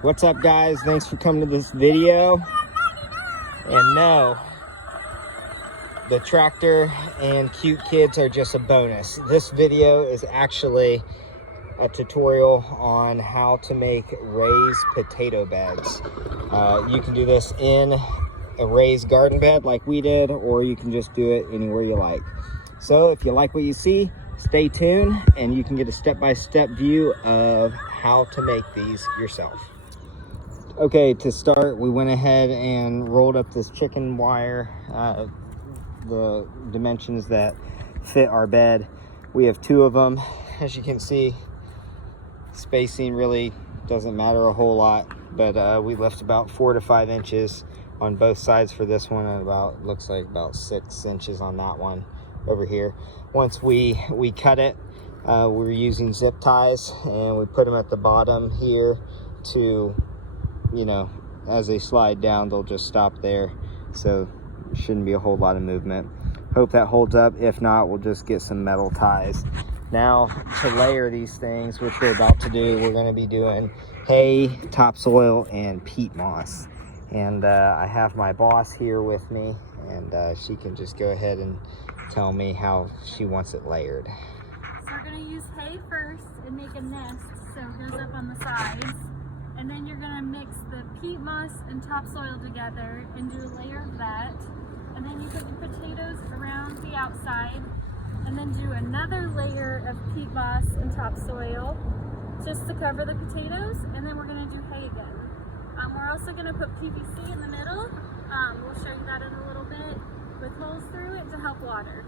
What's up, guys? Thanks for coming to this video. And no, the tractor and cute kids are just a bonus. This video is actually a tutorial on how to make raised potato beds. You can do this in a raised garden bed like we did, or you can just do it anywhere you like. So if you like what you see, stay tuned and you can get a step-by-step view of how to make these yourself. Okay, to start, we went ahead and rolled up this chicken wire, the dimensions that fit our bed. We have 2 of them. As you can see, spacing really doesn't matter a whole lot, but we left about 4 to 5 inches on both sides for this one, and about, looks like about 6 inches on that one over here. Once we cut it, we're using zip ties, and we put them at the bottom here to, you know, as they slide down, they'll just stop there. So shouldn't be a whole lot of movement. Hope that holds up. If not, we'll just get some metal ties. Now, to layer these things, which we're about to do, we're going to be doing hay, topsoil, and peat moss. And I have my boss here with me, and she can just go ahead and tell me how she wants it layered. So we're going to use hay first and make a nest so it goes up on the sides. And then you're going to mix the peat moss and topsoil together and do a layer of that. And then you put your potatoes around the outside, and then do another layer of peat moss and topsoil just to cover the potatoes, and then we're going to do hay again. We're also going to put PVC in the middle. We'll show you that in a little bit, with holes through it to help water.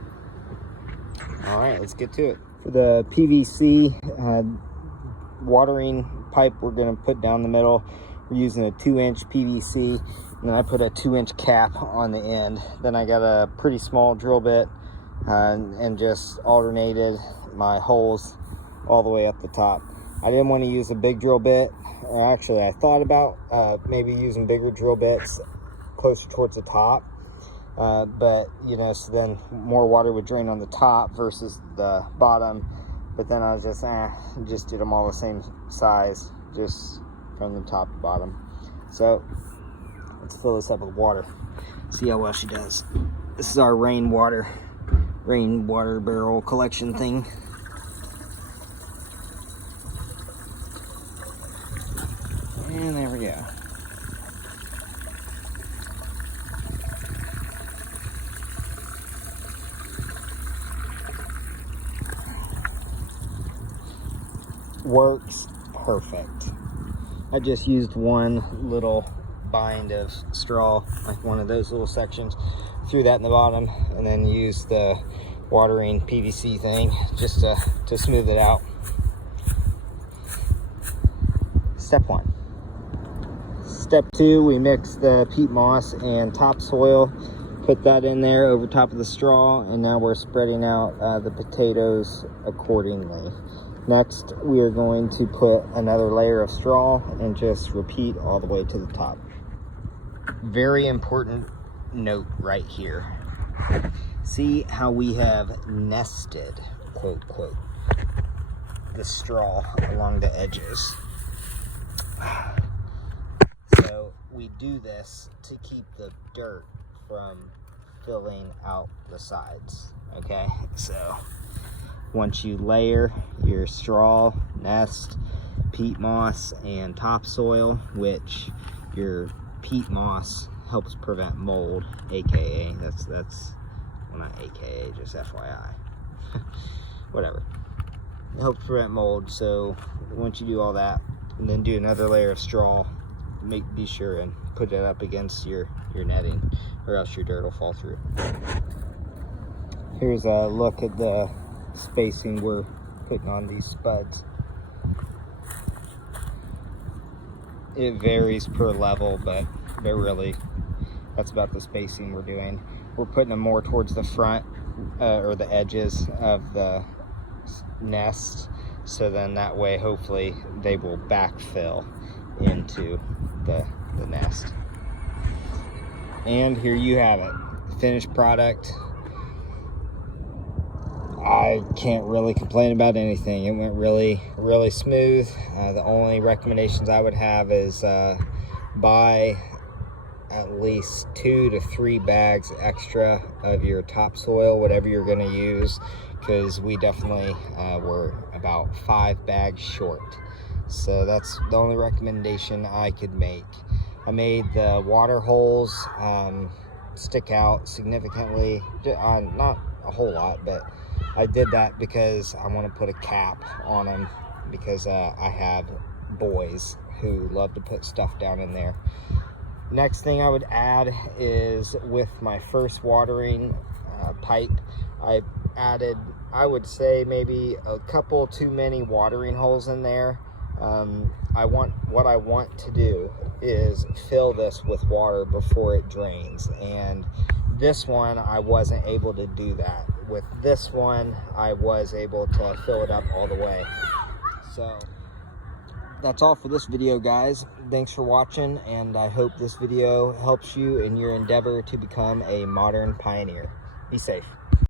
All right, let's get to it. For the PVC watering pipe, we're going to put down the middle. We're using a 2-inch PVC, and then I put a 2-inch cap on the end. Then I got a pretty small drill bit and just alternated my holes all the way up the top. I didn't want to use a big drill bit. Actually, I thought about maybe using bigger drill bits closer towards the top, but you know, so then more water would drain on the top versus the bottom. But then I was just did them all the same size, just from the top to bottom. So let's fill this up with water, see how well she does. This is our rainwater barrel collection thing. And there we go. Works perfect. I just used one little bind of straw, like one of those little sections, threw that in the bottom, and then used the watering PVC thing just to smooth it out. Step 1. Step 2, we mix the peat moss and topsoil, put that in there over top of the straw, and now we're spreading out the potatoes accordingly. Next, we are going to put another layer of straw and just repeat all the way to the top. Very important note right here. See how we have nested, quote, quote, the straw along the edges. So we do this to keep the dirt from filling out the sides, okay? So once you layer your straw, nest, peat moss, and topsoil, which your peat moss helps prevent mold, aka, that's well, not aka, just FYI. Whatever. It helps prevent mold, so once you do all that, and then do another layer of straw, be sure and put it up against your netting, or else your dirt will fall through. Here's a look at the spacing we're putting on these spuds. It varies per level, but really that's about the spacing we're doing. We're putting them more towards the front or the edges of the nest, so then that way hopefully they will backfill into the nest. And here you have it, finished product. I can't really complain about anything. It went really, really smooth. The only recommendations I would have is buy at least 2 to 3 bags extra of your topsoil, whatever you're going to use, because we definitely were about 5 bags short. So that's the only recommendation I could make. I made the water holes stick out significantly, not a whole lot, but I did that because I want to put a cap on them, because I have boys who love to put stuff down in there. Next thing I would add is, with my first watering pipe, I added, I would say, maybe a couple too many watering holes in there. What I want to do is fill this with water before it drains, and this one I wasn't able to do that. With this one I was able to fill it up all the way. So that's all for this video, guys. Thanks for watching, and I hope this video helps you in your endeavor to become a modern pioneer. Be safe.